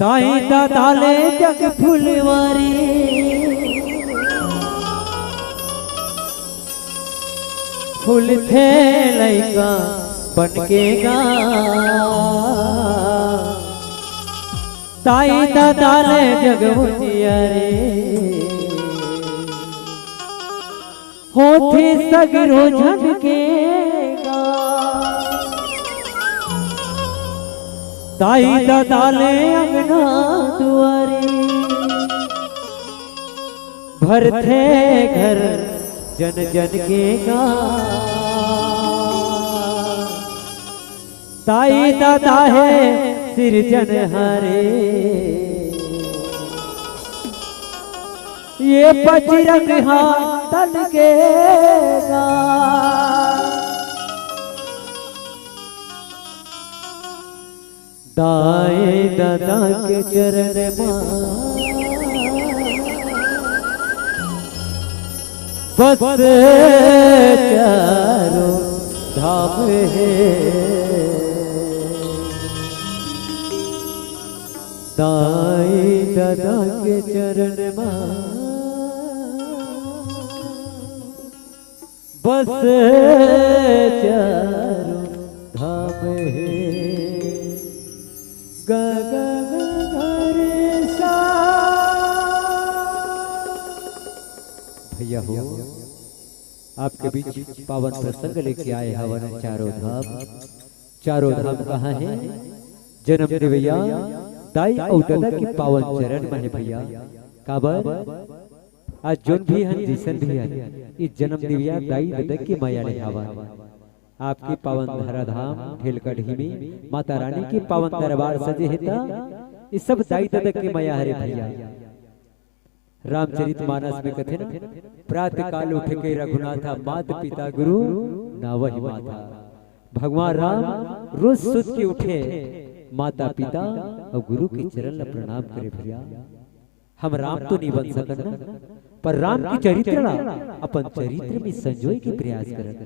ताई दादाले जग फुलवारी फूल थे लैका बनकेगा ताई दादाले जग मुजियारे होठी सगरो झटकेगा ताई दादाले अंगना दुआरी भरते घर जन जन के गा ताई दादा है सिरजन हरे ये बजरंग हाथ तलकेगा दाए दादा के चरण बस चारों धाम है दाए दादा के चरण बस चारों धाम है भैया हो आपके बीच पावन प्रसंग लेके आए हवन चारों धाम कहाँ है? जन्म देवैया दाई और दादा के पावन चरण में है भैया। काबर आज जोन भी हैं जिसन भी हैं इस जन्म देवैया दाई दादा की माया ले हवन आपकी पावन धरा धाम ढेलकढ़ी में माता रानी की पावन दरबार सजे हेता इस सब दाई दादा की माया हरे भैया। रामचरित मानस में कथे न प्रातः काल उठ के रघुनाथा मात पिता गुरु नावहि माता। भगवान राम रोज सुत के उठे माता पिता और गुरु के चरण में प्रणाम करे भैया। हम राम तो नहीं बन सकते ना पर राम की चरित्र अपन चरित्र में संजोए के प्रयास करन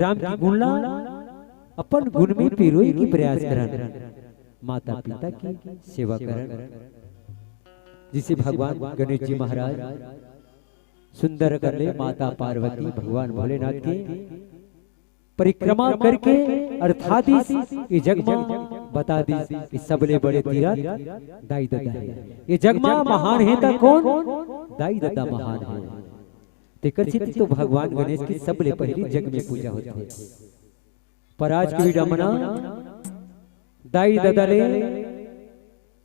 राम की गुणला अपन गुण में पिरोई की प्रयास करन माता पिता की सेवा करन जिसे भगवान गणेश जी महाराज सुंदर कर ले माता पार्वती भगवान भोलेनाथ की परिक्रमा करके अर्थात ये जग में बता दी कि सबले बड़े तीरथ दाई दादा है। ये जग में महान है तो कौन? दाई दादा महान है। तो भगवान गणेश की सबले पहली जग में पूजा होती है। पर आज की विडम्बना दाई दादा ले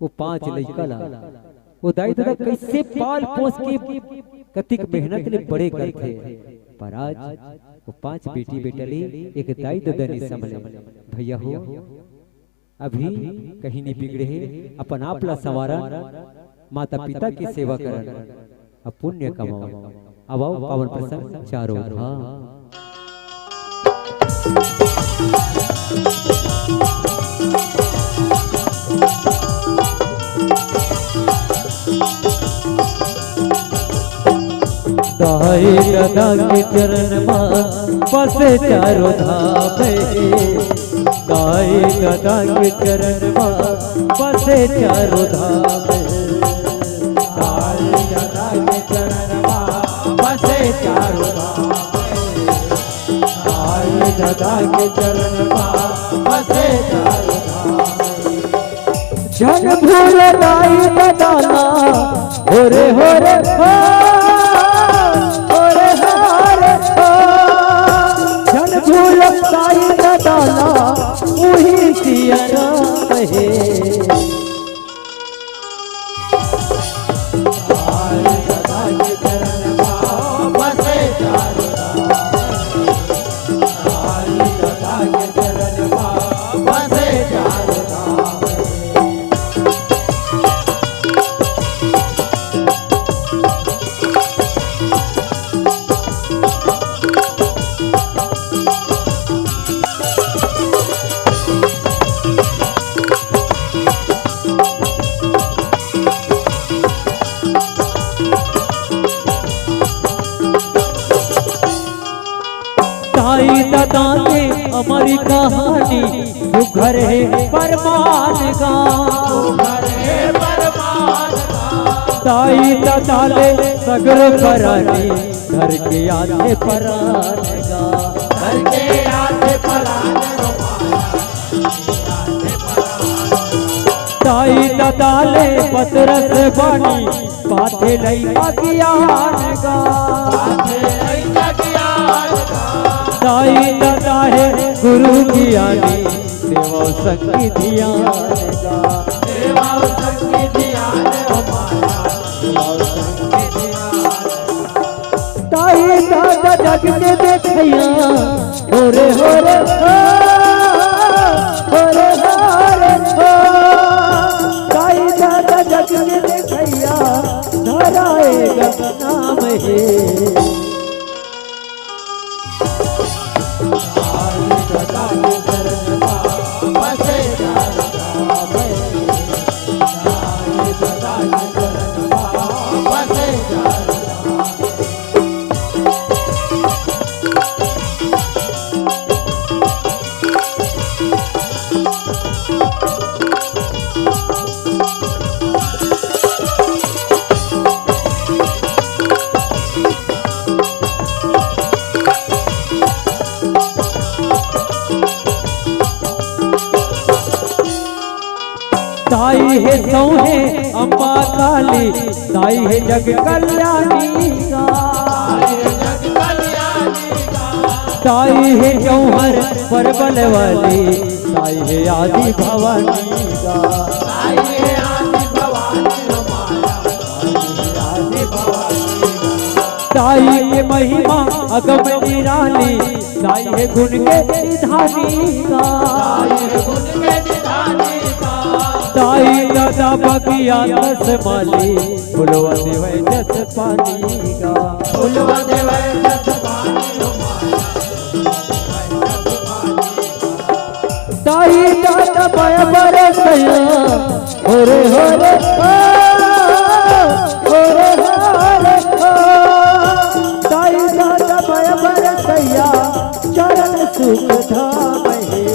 वो 5 लड़का ला वो दाई दादा कैसे पाल पोस के कतिक मेहनत ले बड़े करते पर आज वो 5 बेटी बेटा ले एक दाई दादा ने संभले भैया हो अभी कहीं नहीं बिगड़े है अपन आपला संवारा माता पिता की सेवा करन अब पुण्य कमाओ। अब आओ पावन प्रसंग चारों धाम। दाई दादा के चरण में बसे चारों धाम दाई दादा के चरण में बसे चारों धाम दाई दादा के चरण में बसे चारों धाम दाई दादा के चरण में बसे चारों धाम जन भूल दाई दादा होरे होरे दाई दादा उही किया है ताई दादा ने हमारी कहानी सुघर है परमान गा, ताई दादा ले सगर परानी घर के आधे परान गा, घर के आधे परान। ताई दादा ले पतरस बानी पाथे लई ज्ञान गा, ताई दादा है गुरु ज्ञानी सेवा संगी ध्यान गा, सेवा संगी ध्यान ताई दादा जग के देखैया होरे होरे होरे होरे हो, ताई दादा जग के देखैया धराएगा नाम है। ताई है सौहे अम्बा काली, ताई है जग कल्याणी का, ताई है जौहर परबल वाली, ताई है आदि भवानी का, ताई है महिमा अगम निराली, ताई है गुण के निधानी का, ताई दादा बगिया दस माली, फुलवा देवे जस पानी का, फुलवा देवे जस पानी। ताई दादा बय बरसया होरे होरे होरे होरे हो, ताई दादा बय बरसया चरण सुख धाम है।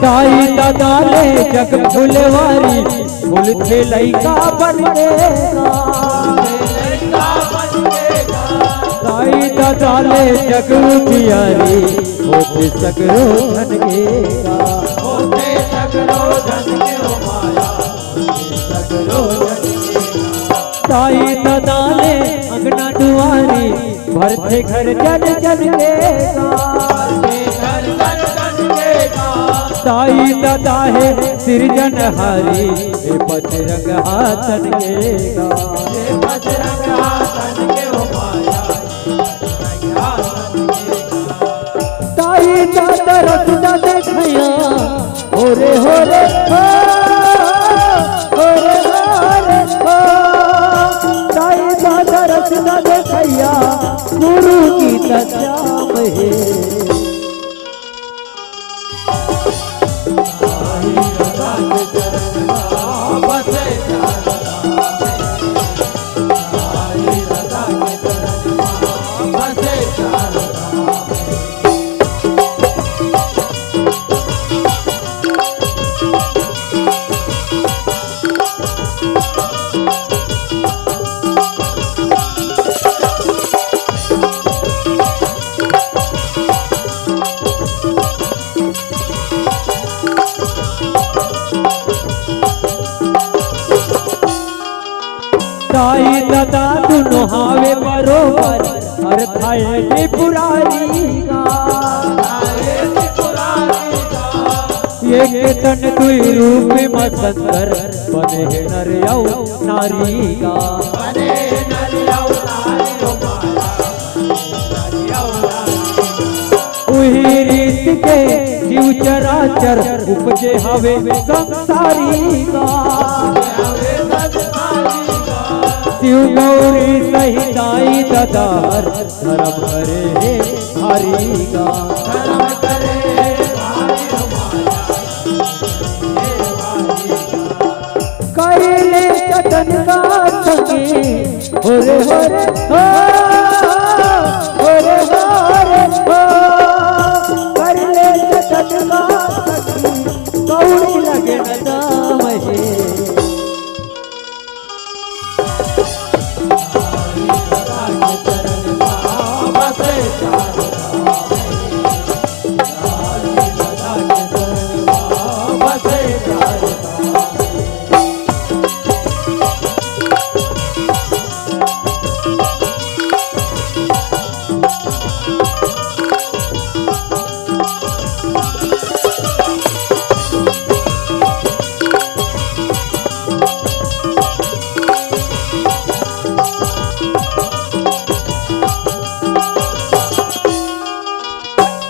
ताई दादा ले जग फुलवारी, फूल थे लइका बनेगा, ताई दादा ले जग प्यारी, होते सगरो धनगेगा, होते सगरो धनगे हो माया, सगरो धनगेगा। ताई दादा ले अंगना दुआरी, भरते घर जन जन गेगा, ताई दादा है सिरजन हारी, ए बजरंग हाथन गेगा, ए बजरंग हाथन के हो माया, ताई दादा रसदा देखैया होरे होरे होरे होरे हो, ताई दादा रसदा देखैया गुरु की तस्याम है। ताई दादा दुनो हावे बरोबर, हर थाए त्रिपुरारी का, ये के तन दुई रूप मसंदर बने है नर यौ नारी का उही रीत के जीव चराचर उपजे हवे संसारी का शिव गौरी सहिताई ददार धर्म करे हे हरि का कइले चटन का संगे होरे होरे हो होरे होरे हो कइले चटन का संगे गौरी लगे न दाम हे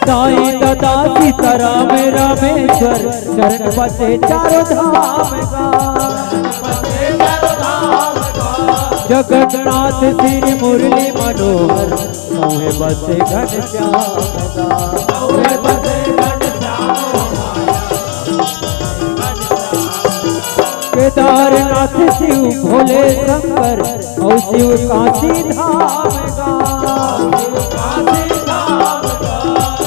दाई दादा सीताराम रामेश्वर चरण बसे चारों धाम का जगन्नाथ श्री मुरली मनोहर सौहे बसे घनश्याम केदारनाथ शिव भोले शंकर और शिव काशी धाम का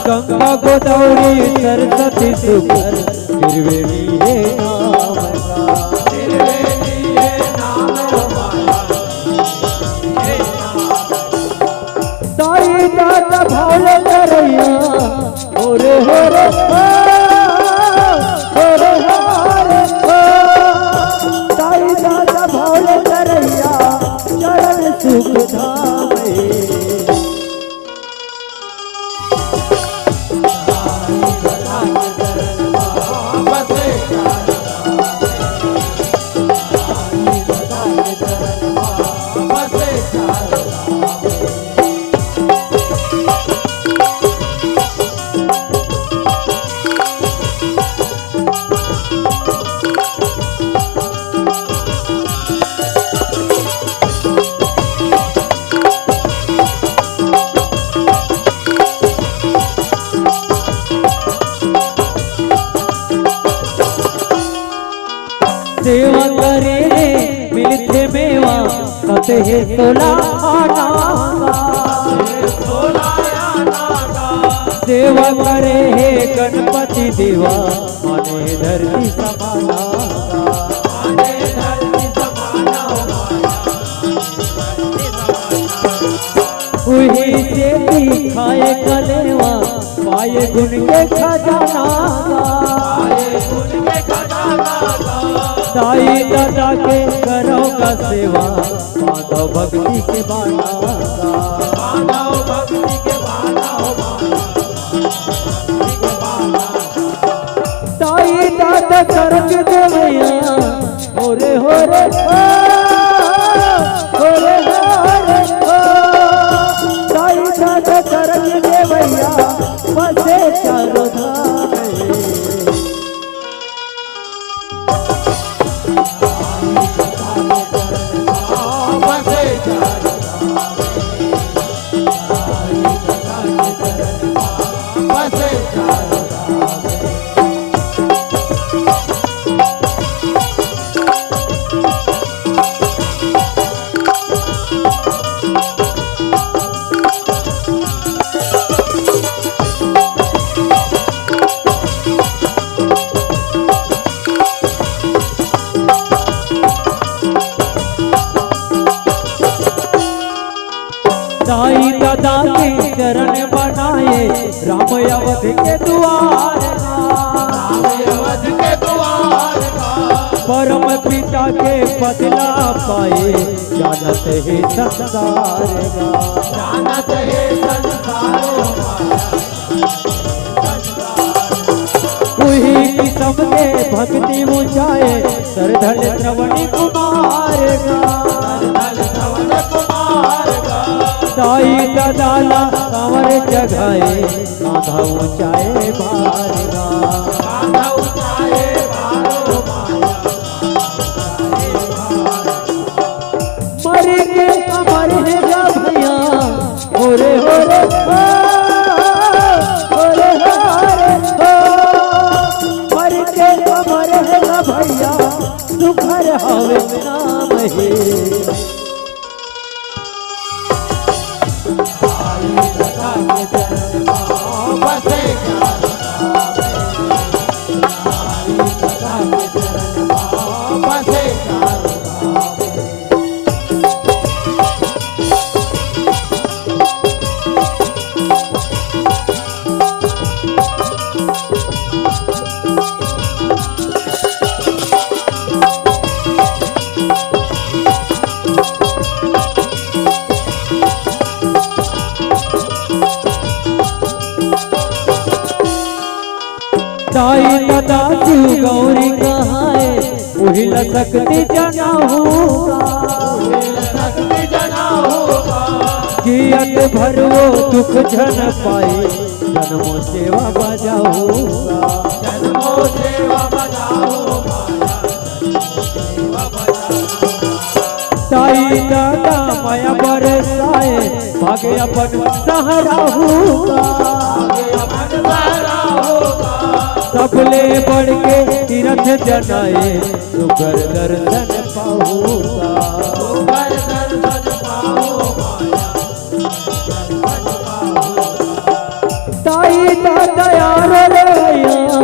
गंगा गोदावरी सरस्वती सुकर त्रिवेणी है नाम साई दादा भोले करैया ओरे होरे होरे होरे साई दादा भोले करैया चरण सुख धाम सेवा करे रे मिलते मेवा सते है सोला आना सेवा करे है गणपति देवा माने धरती समाना उही से खाए कलेवा पाए गुण के खजाना साई दादा के करो का सेवा माधव भक्ति के बाना साई दादा करक देवैया होरे होरे होरे होरे साई दादा करक देवैया बसे चारों धाम साई दादा के चरण बनाए राम अवध के द्वार परम पिता के बदला पाए जानत है संसार वही किस्म के भक्ति ऊंचाए सरधल श्रवणी कुमार दाई दादा कंवर जगाए कांधा ऊंचाए भारगा मर के अमर है गा भैया ओरे ओरे ओरे मर के अमर है गा भैया सुखर हवे नाम है दाई दादा तू गौरी कहाए उही लसकती जना कियत भरवो दुख झन पाए जन्मो सेवा बजाऊंगा दाई दादा माया बरसाए भागे अपन सहारा होगा सबले बढ़ के तीर्थ जनाए सुगर दर्शन पाऊंगा ताई दादा यार रे भैया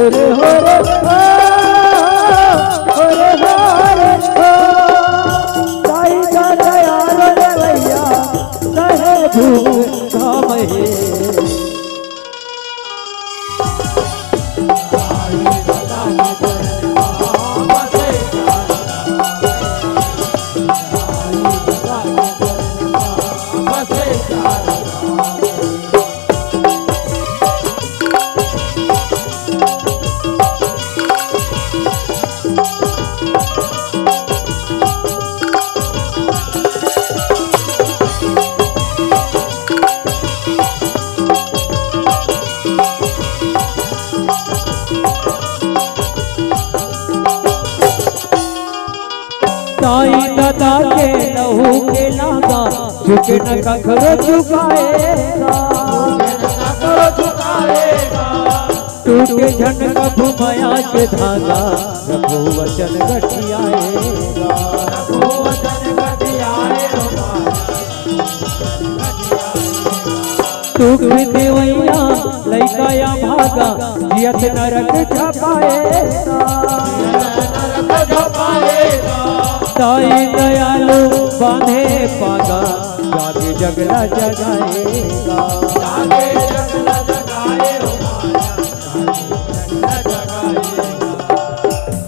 ओरे होरे ओरे होरे ताई दादा यार रे भैया सहे भूख काम है ताई दादा के लहू के लागा झुके न कखरो झुकाएगा टूटे झन कभू माया के धागा प्रभु वचन गठियाएगा दुख देवैया लैका या भागा जियत नरक झपाएगा ताई दयालु बांधे पागा जागे जगला जगाएगा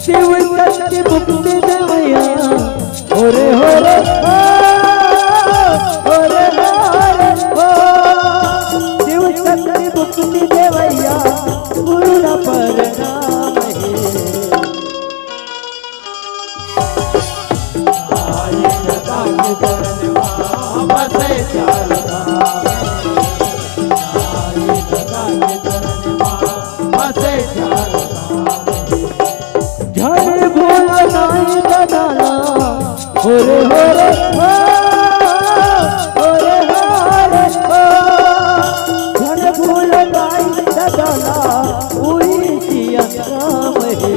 शिव सत्य मुक्ति देवैया ओरे होरे ओरे होरे शिव सत्य मुक्ति देवैया गुरु पर नाम झड़ भूल नाई दादा ओरे होरे ओरे होरे झड़ भूल नाई दादा उही जिया काम है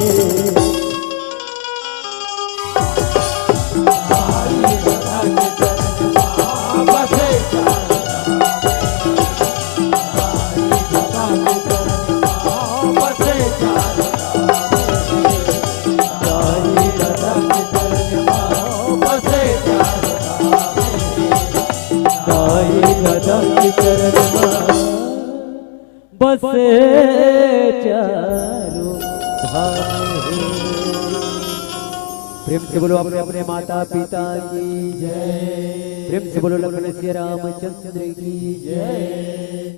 बसे चारों भाई प्रेम से बोलो अपने अपने माता पिता की जय प्रेम से बोलो लखन श्री रामचंद्र की जय।